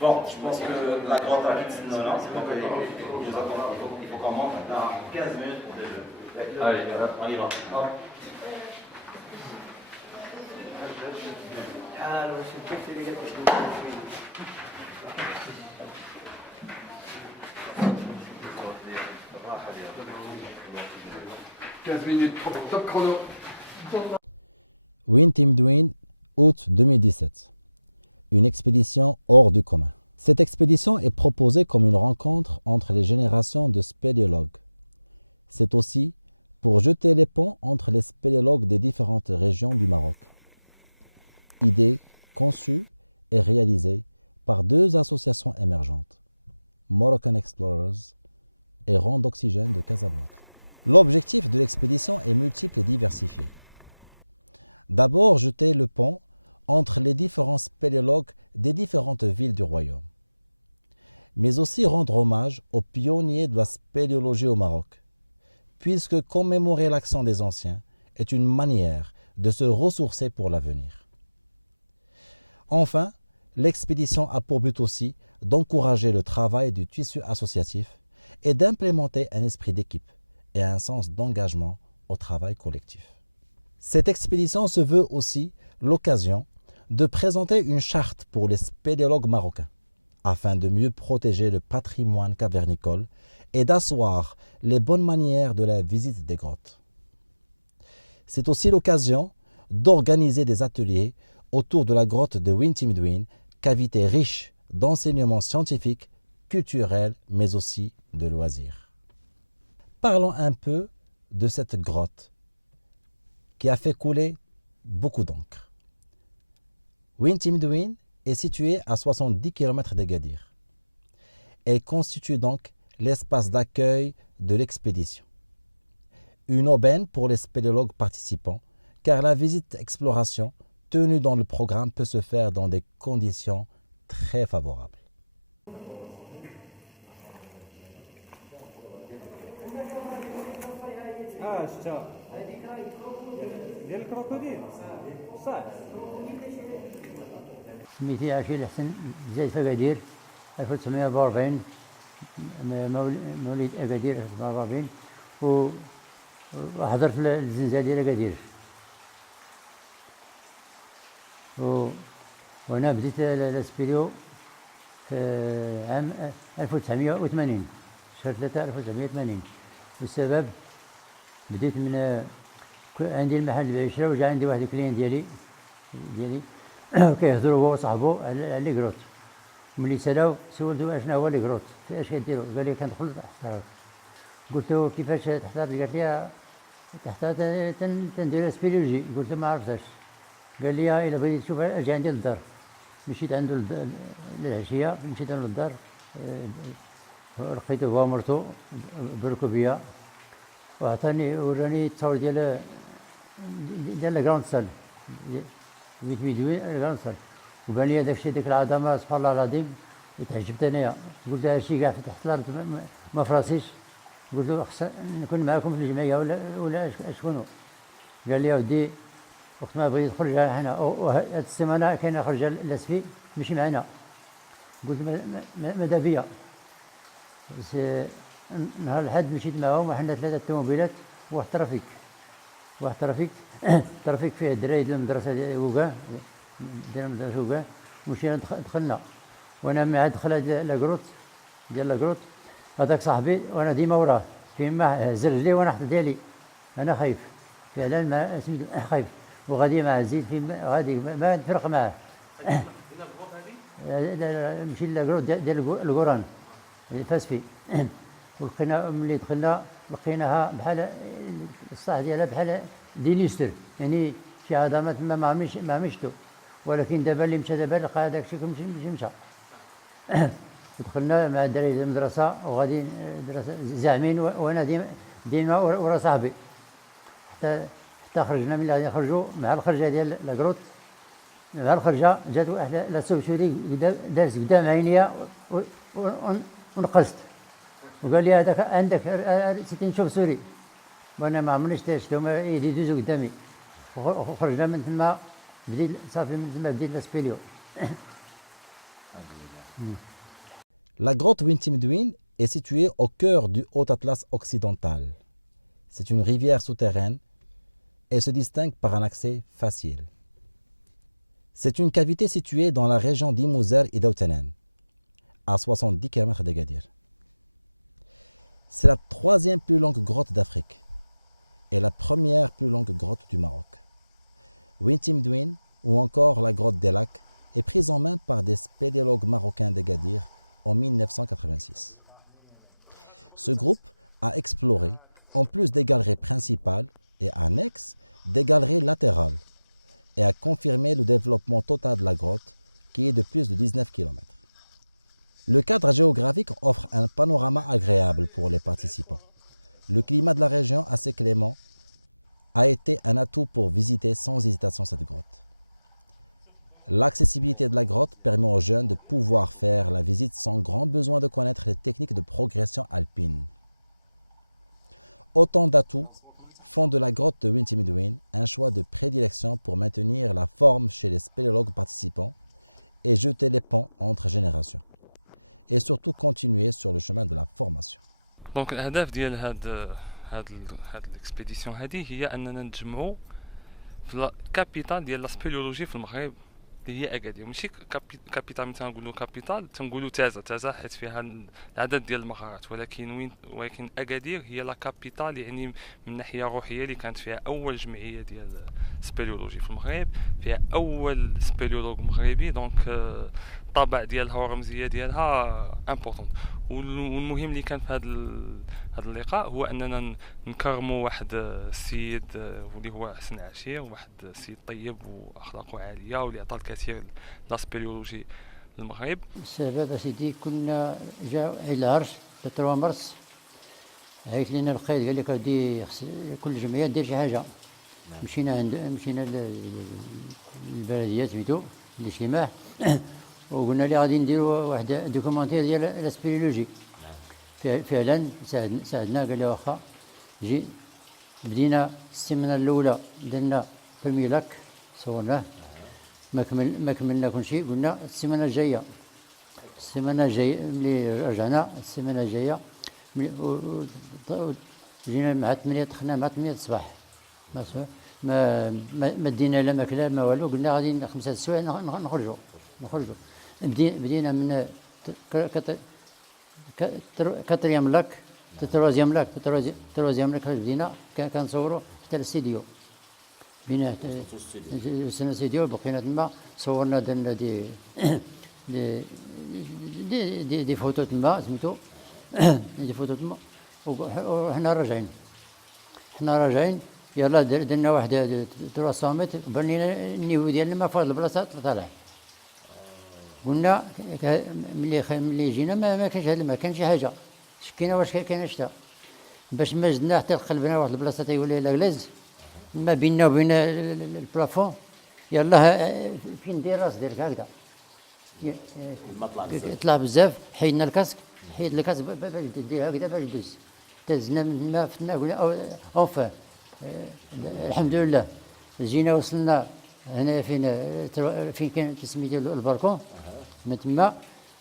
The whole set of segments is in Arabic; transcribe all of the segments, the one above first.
Bon, je pense que la grotte arrive de là, donc il faut qu'on monte dans 15 minutes pour déjeuner. Allez, on y va. Top chrono. Win Team Dwin, août 2017. Une expédition hors du commun. Cette expédition est proposée comme une rencontre entre les générations de spéléologues. C'est aussi pour jeter les ponts entre les spéléologues des différentes régions du Maroc. Idée conçue et réalisée par deux associations émergentes, Moroccan Explorers et Ronde d'Oxygène de Casablanca. L'objectif de l'expédition est multiple et diversifié. D'abord, jeter le pont entre les différents spéléologues des différentes villes du royaume, mais aussi rendre hommage aux pionniers de la spéléologie au Maroc, puisque commémorer l'action des anciens est une manière de se ressourcer pour l'avenir. Enfin, l'expédition a pour but aussi d'encourager le travail du tissu associatif et d'implémenter un esprit d'équipe et un sens d'engagement au travail collectif. Cette expédition se veut aussi l'occasion de présenter une charte pour les spéléologues marocains, afin de mieux protéger le patrimoine cavernicole et d'asseoir les bonnes manières de la visite des grottes. C'est aussi l'occasion d'organiser des ateliers autour de la grotte de Win Team Dwin, cavité riche d'enseignements scientifiques, culturels, mais aussi de loisirs. Parlons un peu de cette grotte qui a fait couler beaucoup d'encre. Win Team Dwin est située à 70 km d'Agadir. Elle constitue donc l'espace d'accueil de l'expédition. Une aubaine pour les spéléologues participants, car la visite exploration tenue dans le programme peut se faire dans des conditions très favorables. سميتي عشير حسن زايد في أكادير 1944 مواليد أكادير 1944 وحضرت الزنزانة ديال أكادير وأنا بديت الاسبيريو في عام 1980 شهر 3 1980 والسبب بديت من عندي المحل بعشرة وجا عندي واحد الكليان ديالي كيهضروا هو وصاحبو على لي كروت. ملي سالاو سولتو اشنا هو لي كروت اش كديروا؟ قال لي كندخل تحت. قلت له كيفاش تحت؟ قال لي تحت تندير اسبيريولوجي. قلت له ما عرفتش. قال لي الا بغيتي تشوف اجي عندي للدار. مشيت عنده للعشيه، مشيت عنده للدار لقيته هو مرتو بركو بيا وعطاني وراني التصاور ديال لاكراوند سال دوين لاكراوند سال وبان لي هذاك الشيء ديك العظمه سبحان الله العظيم تعجبت انايا. قلت هذا الشيء كاع تحت الارض ما فراسيش. قلت له خص نكون معاكم في الجمعيه ولا شكونو؟ قال لي ودي وقت ما بغيت تخرج هنا هاد السيمانه كاين خرج لاسفي ماشي معنا. قلت ماذا بيا؟ بس نهار الحد مشيت معاهم وحنا 3 توموبيلات واحد الترافيك فيه الدراري ديال المدرسه ديال وكا مشينا دخلنا وانا مع دخله لاكروت هذاك صاحبي وانا ديما وراه فين ما هز رجلي وانا حط ديالي انا خايف فعلا ما سميتو خايف وغادي مع زيد فين غادي ما نفرق معاه. مشي لاكروت ديال القران الفاسفي ولقينا ملي دخلنا لقيناها بحال الصح ديالها بحال دينيستر يعني شي عظمات ما مشتو ولكن دابا اللي مشى دابا لقى هذاك الشيء مشى. دخلنا مع الدراري ديال المدرسه وغادي المدرسه زعمين وانا ديما ورا صاحبي حتى خرجنا. ملي غادي نخرجوا مع الخرجه ديال لاكروت مع الخرجه جات واحد لا سوبسوري دارت قدام عينيا ونقصت وقال لي هذاك عندك سيتي نشوف سوري وانا ما عمرني شفتهم يدوزوا قدامي. وخرجنا من تما بديل صافي من تما بديت لاسبيليو. La grotte Wintimdouin est située au cœur du Haut-Atlas occidental. C'est une rivière souterraine et se distingue par un accès facile. C'est une cavité située dans la région d'Imouzer et d'Outanen, à 70 km d'Agadir. C'est la troisième plus longue grotte d'Afrique et la première plus longue grotte du Maroc. Wintimdouin, ou encore la grotte des lacs, est prise en main par des spéléologues marocains d'Agadir en 1986. Ce groupe a exploré, en plus des galeries principales et annexes, des galeries latérales et a confirmé le développement total de la grotte qui est de plus de 19 km. Le cadre géographique offre un panorama agréable pour les participants. Le climat de la région assez clément a été un atout pour visiter sans hésitation cette grotte. L'accessibilité de la grotte permet aux jeunes de pouvoir faire la visite sans grand besoin de connaître les techniques de progression alpine. Autant d'atouts font de la grotte de Wintimdouin un choix de prédilection pour maintenir la forme chez les spéléologues participants et jeter les ponts entre générations. Et surtout continuer sur le chemin de la formation. دونك الاهداف ديال هاد الاكسبيديسيون هذه هي اننا نتجمعوا في الكابيتال ديال لا سبيليولوجي في المغرب اللي هي اكادير. ماشي كابيتال مثلا نقولوا كابيتال تنقولوا تازا حيت فيها العدد ديال المغارات، ولكن اكادير هي لا كابيتال، يعني من ناحيه روحيه اللي كانت فيها اول جمعيه ديال سبيليولوجي في المغرب، فيها اول سبيليولوج مغربي. دونك الطابع ديالها والرمزيه ديالها امبورطون. والمهم اللي كان في هذا اللقاء هو اننا نكرموا واحد السيد واللي هو حسن عشير، واحد السيد طيب واخلاقه عاليه واللي عطى الكثير لا سبيليولوجي للمغرب. السبب اسيدي كنا جا العرش 3 مارس، عيط لنا القائد قال لك ودي كل جمعيه دير شي حاجه. مشينا للبلديه سميتو الاجتماع وقلنا لي غادي نديروا واحد دوكومونتير ديال الاسبيليولوجي. فعلا ساعدنا قال لي واخا جي. بدينا السيمانه الاولى درنا برمي لاك صورناه، ما كملنا كل شيء. قلنا السيمانه الجايه ملي رجعنا السيمانه الجايه جينا مع 8 دخلنا مع 8 الصباح ما دينا لا ماكله ما والو. قلنا غادي 5 سوايع نخرجوا. بدينا من كاتريام لاك تروازيام لاك بدينا كنصوروا حتى الاستديو. بينا الاستديو بقينا تما صورنا درنا دي فوتو تما سميتو دي فوتو تما. وحنا راجعين يلا درنا واحد 300 متر بنينا النيفو ديالنا ما فاض البلاصه طالع. قلنا ملي جينا ما كانش هذا، ما كانش شي حاجه. شكينا واش كاين شتا باش ما زدنا حتى قلبنا واحد البلاصه تيولي لاغلاز ما بيننا وبين البلافون. يلا فين ندير راس ديالك هكذا طلع بزاف. حيدنا الكاسك، حيد الكاسك باش دير هكذا باش دوز. تزنا من الماء فتنا قلنا اوفا الحمد لله. جينا وصلنا هنا فين كان سميتو الباركون. من تما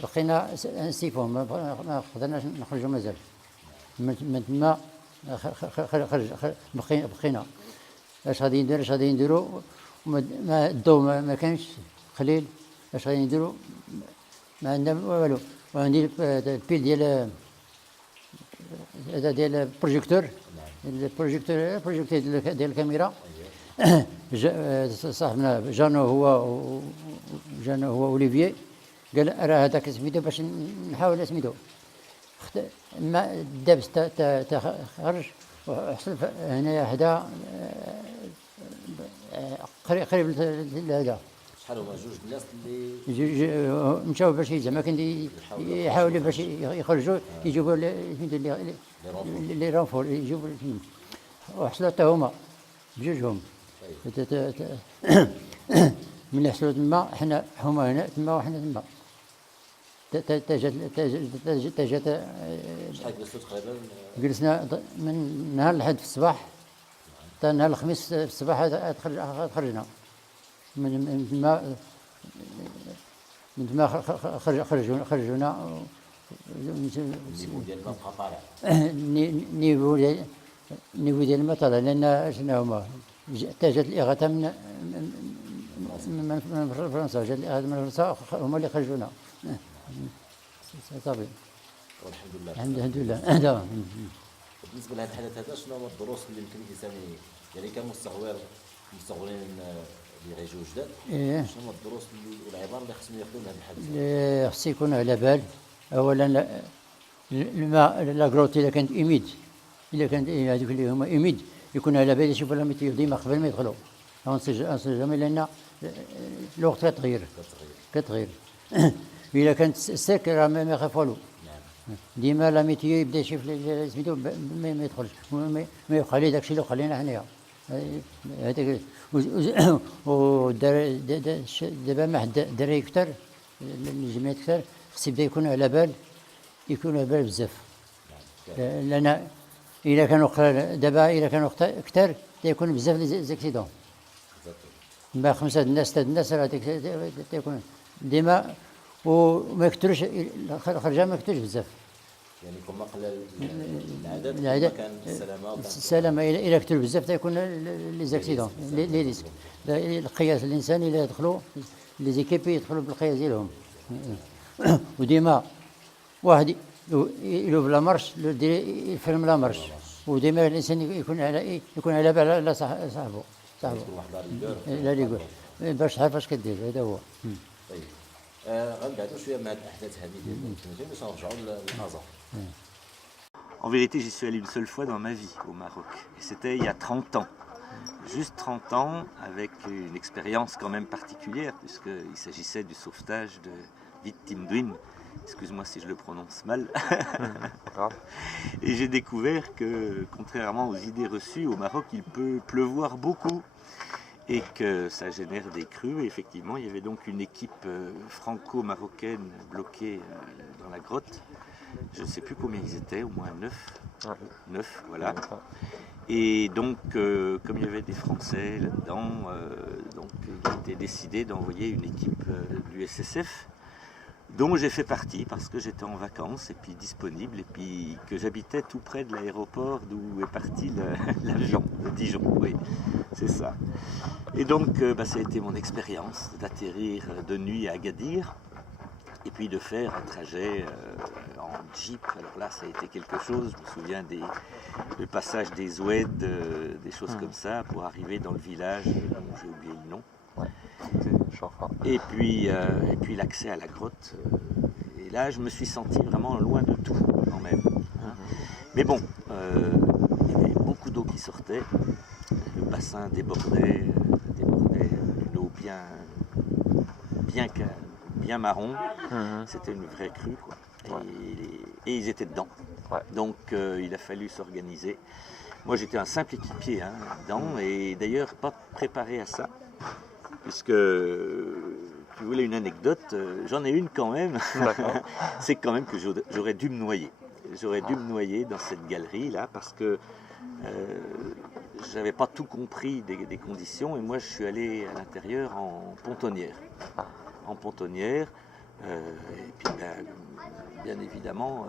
لقينا نسيفهم ما قدرناش نخرجوا مازال. من تما بقينا اش غادي نديروا ما الضوء ما كانش قليل. اش غادي نديروا ما عندنا والو. وعندي البيل ديال البروجيكتور ديال الكاميرا. صاحبنا جانو هو اوليفيي قال راه هذاك سميتو باش نحاول سميتو ما الدبس خرج وحصل هنايا حدا قريب لهذا. شحال هما جوج الناس اللي مشاو باش زعما كان يحاولوا باش يخرجوا يجيبوا لي رونفور يجيبوا وحصلوا حتى هما بجوجهم. من حصلوا تما حنا هما هنا تما وحنا تما. تجات شحال جلسوا تقريبا؟ جلسنا من نهار الأحد في الصباح حتى نهار الخميس في الصباح خرجنا. من ثم خرجونا النيفو ديال الماء بقى طالع. نيفو ديال الماء طالع لأن شنو هما جات الإغاثة من فرنسا، جات الإغاثة من فرنسا هما اللي خرجونا. صافي والحمد لله. الحمد لله. بالنسبه لهذا الحدث هذا شنو هما الدروس اللي يمكن الانسان يعني كمستغربين اللي غيجيو جداد؟ شنو هما الدروس والعبار اللي خصهم ياخذوا من هذا الحدث؟ اللي خص يكونوا على بال. اولا الماء لاكروت اذا كانت ايميد، اذا كانت هذوك اللي هما ايميد يكونوا على بال يشوفوا لهم ديما قبل ما يدخلوا. انسجم لان الوقت كتغير. اذا كانت ساك راه ما يخاف والو. ديما لا ميتيو يبدا يشوف سميتو ما يدخلش، ما يبقى ليه داكشي اللي وقع لنا حنايا. هذاك دابا مع الدراري كثر، الجمعيات كثر، خص يبدا يكونوا على بال بزاف. لان الا كانوا دابا الا كانوا كثر تيكون بزاف لي زاكسيدون. ما 5 الناس 6 الناس راه تيكون ديما وما يكثروش، الخرجه ما يكثروش بزاف. يعني كما قلل العدد كان السلامه الا كثروا بزاف تيكون لي زاكسيدون لي ريسك. القياس الانساني الا يدخلوا لي زيكيبي يدخلوا بالقياس ديالهم. وديما واحد يلوب لا مارش يفهم لا مارش، وديما الانسان يكون على بال على صاحبه لا يقول باش تعرف اش كدير. هذا هو. طيب غنبعدوا شويه مع الاحداث هذه ديال التنجيم باش نرجعوا للنظر. En vérité, j'y suis allé une seule fois dans ma vie au Maroc. Et c'était il y a 30 ans. Juste 30 ans, avec une expérience quand même particulière, puisqu'il s'agissait du sauvetage de Vit Tindouine. Excuse-moi si je le prononce mal. Et j'ai découvert que, contrairement aux idées reçues, au Maroc, il peut pleuvoir beaucoup et que ça génère des crues. Et effectivement, il y avait donc une équipe franco-marocaine bloquée dans la grotte. Je ne sais plus combien ils étaient, au moins 9, voilà. Et donc, comme il y avait des Français là-dedans, donc il a été décidé d'envoyer une équipe du SSF, dont j'ai fait partie parce que j'étais en vacances et puis disponible, et puis que j'habitais tout près de l'aéroport d'où est parti l'avion de Dijon, oui, c'est ça. Et donc, ça a été mon expérience d'atterrir de nuit à Agadir, et puis de faire un trajet en jeep. Alors là, ça a été quelque chose, je me souviens le passage des Oued, des choses comme ça, pour arriver dans le village, dont j'ai oublié le nom. Et puis l'accès à la grotte. Et là, je me suis senti vraiment loin de tout, quand même. Mais bon, il y avait beaucoup d'eau qui sortait, le bassin débordait, une eau bien marron, c'était une vraie crue, quoi. Et ils étaient dedans. Donc il a fallu s'organiser. Moi j'étais un simple équipier dedans, et d'ailleurs pas préparé à ça, puisque tu voulais une anecdote, j'en ai une quand même. C'est quand même que j'aurais dû me noyer. J'aurais dû me noyer dans cette galerie là, parce que j'avais pas tout compris des conditions, et moi je suis allé à l'intérieur en pontonnière. Et puis bien évidemment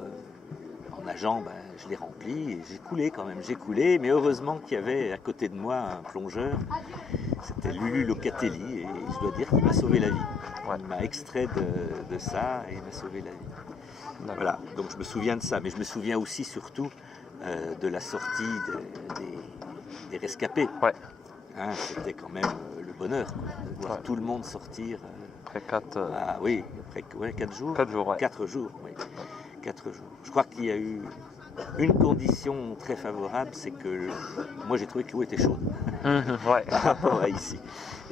en nageant, je l'ai rempli, et j'ai coulé, mais heureusement qu'il y avait à côté de moi un plongeur, c'était Lulu Locatelli, et je dois dire qu'il m'a sauvé la vie. Il m'a extrait de ça et il m'a sauvé la vie. Voilà, donc je me souviens de ça, mais je me souviens aussi surtout de la sortie des rescapés. C'était quand même le bonheur, de voir tout le monde sortir. Après 4 jours. 4 jours, 4 jours, oui. 4 jours. Je crois qu'il y a eu une condition très favorable, c'est que moi j'ai trouvé que l'eau était chaude par rapport à ici.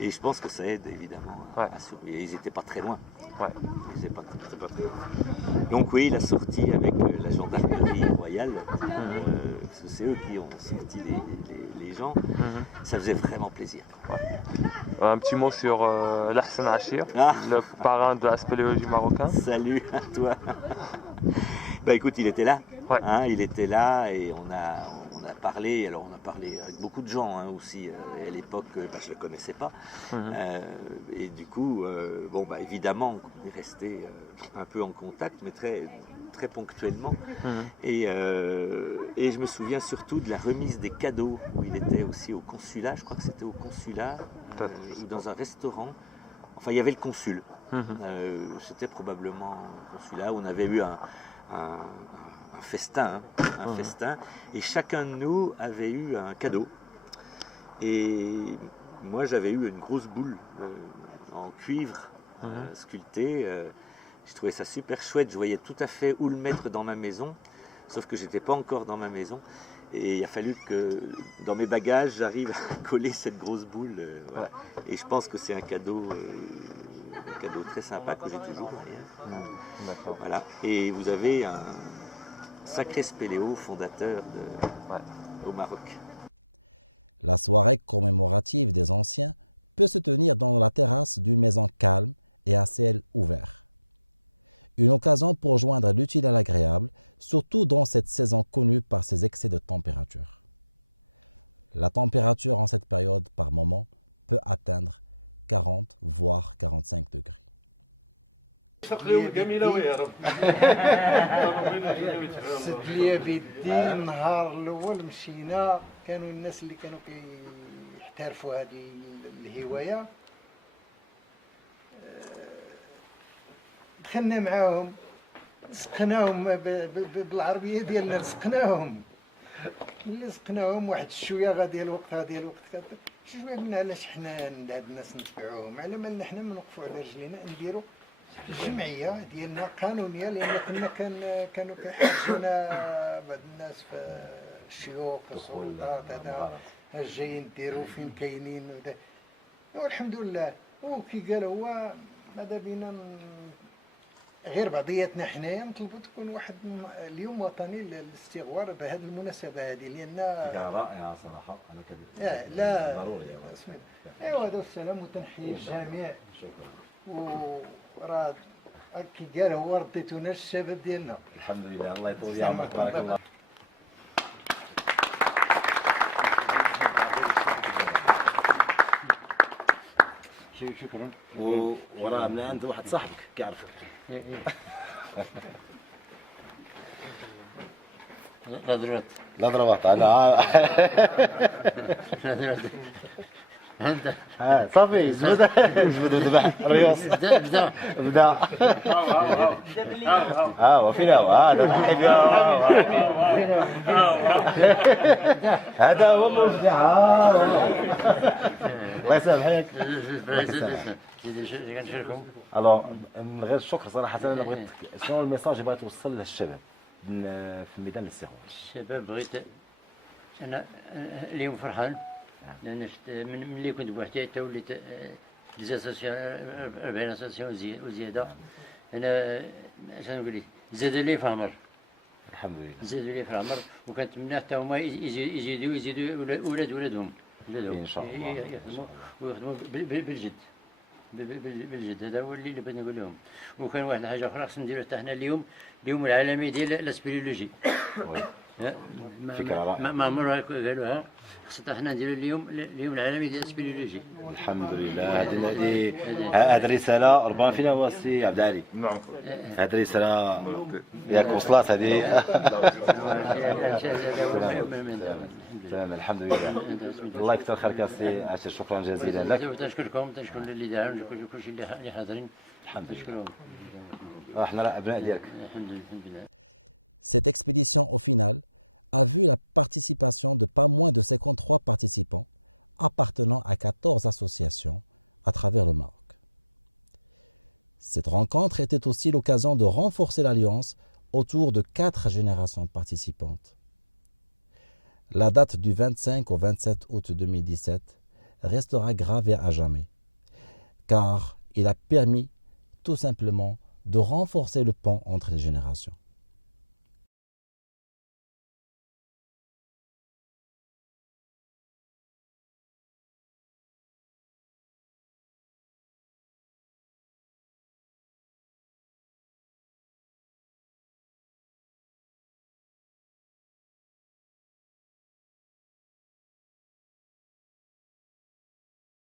Et je pense que ça aide évidemment à surveiller. Ils n'étaient pas très loin. Ils n'étaient pas très loin. Donc oui, la sortie avec la gendarmerie royale, parce que c'est eux qui ont sorti les gens, ça faisait vraiment plaisir. Un petit mot sur Lahsen Achir, le parrain de la spéléologie marocaine. Salut à toi. Écoute, il était là. Il était là, et on a parlé, alors on a parlé avec beaucoup de gens hein, aussi, et à l'époque je ne le connaissais pas, et du coup, évidemment on est resté un peu en contact, mais très, très ponctuellement, et je me souviens surtout de la remise des cadeaux, où il était aussi au consulat, je crois que c'était au consulat, ou dans un restaurant, enfin il y avait le consul, c'était probablement au consulat, où on avait eu un festin, festin, et chacun de nous avait eu un cadeau. Et moi j'avais eu une grosse boule en cuivre sculptée. Je trouvais ça super chouette, je voyais tout à fait où le mettre dans ma maison, sauf que j'étais pas encore dans ma maison. Et il a fallu que dans mes bagages j'arrive à coller cette grosse boule. Voilà. Et je pense que c'est un cadeau très sympa que j'ai toujours d'ailleurs. Voilà. Et vous avez un sacré spéléo fondateur au Maroc. La soirée commémorative des anciens peut se tenir dans la terrasse d'une maison calme et à ciel ouvert. Une occasion pour joindre l'utile à l'agréable, surtout dans cette saison connue par ses excès de température. La température en cette période, par moment, peut atteindre 40 voire 45 degrés. سد لي بيدي النهار الاول مشينا كانوا الناس اللي كانوا كيحترفوا هذه الهوايه دخلنا معاهم سقناهم بالعربيه ديالنا سقناهم ملي سقناهم واحد شويه غادي الوقت شويه قلنا علاش حنا هاد الناس نتبعوهم على ما حنا نوقفوا على رجلينا نديروا الجمعيه ديالنا قانونيه لان كانوا كيحبسونا بعض الناس في الشيوخ السلطات هذا جايين نديروا فين كاينين والحمد لله وكي قال هو ماذا بينا غير بعضياتنا حنايا نطلبوا تكون واحد اليوم وطني للاستغوار بهذه المناسبه هذه لان فكره رائعه صراحه انا لا ضروري ايوا هذا السلام وتنحيي الجميع وراه كي قال هو رديتونا الشباب ديالنا الحمد لله الله يطول في عمرك بارك الله شكرا وراه من عند واحد صاحبك كيعرفك لا درت لا ضربت انا انت صافي جبد ذبح الرياس بدا وفينا هذا هذا هو مبدع الله يسامحك الو من غير الشكر صراحه انا بغيت شنو الميساج اللي بغيت توصل للشباب في ميدان الاستغوار الشباب بغيت انا اليوم فرحان لان من اللي كنت بوحدي حتى وليت ليزاسوسيون 40 اسوسيون وزياده انا اش نقول لك زادوا لي في عمر الحمد لله زادوا لي في العمر وكنتمنى حتى هما يزيدوا ولادهم ان شاء الله يخدموا بالجد هذا هو اللي بغيت نقول لهم. وكان واحد الحاجه اخرى خصنا نديرو حتى حنا اليوم العالمي ديال الاسبيرولوجي فكره رائعه ما عمرها قالوها خصنا حنا نديرو اليوم العالمي ديال الاسبيرولوجي. الحمد لله هذه الرساله ربما فينا هو السي عبد العالي هذه الرساله ياك وصلت هذه تمام الحمد لله الله يكثر خيرك السي عاشر شكرا جزيلا لك تنشكركم تنشكر اللي داعوا كل شيء اللي حاضرين الحمد لله احنا راه ابناء ديالك. Cette expédition au final a vu la participation de pas moins de 53 participants appartenant à 14 associations à travers le Maroc. Cette rencontre était aussi l'occasion de renforcer l'alliance autour de 4 générations participantes. La date du 25 au 27 août 2017 restera gravée à jamais, car il a permis tout simplement de renforcer le pont entre les générations.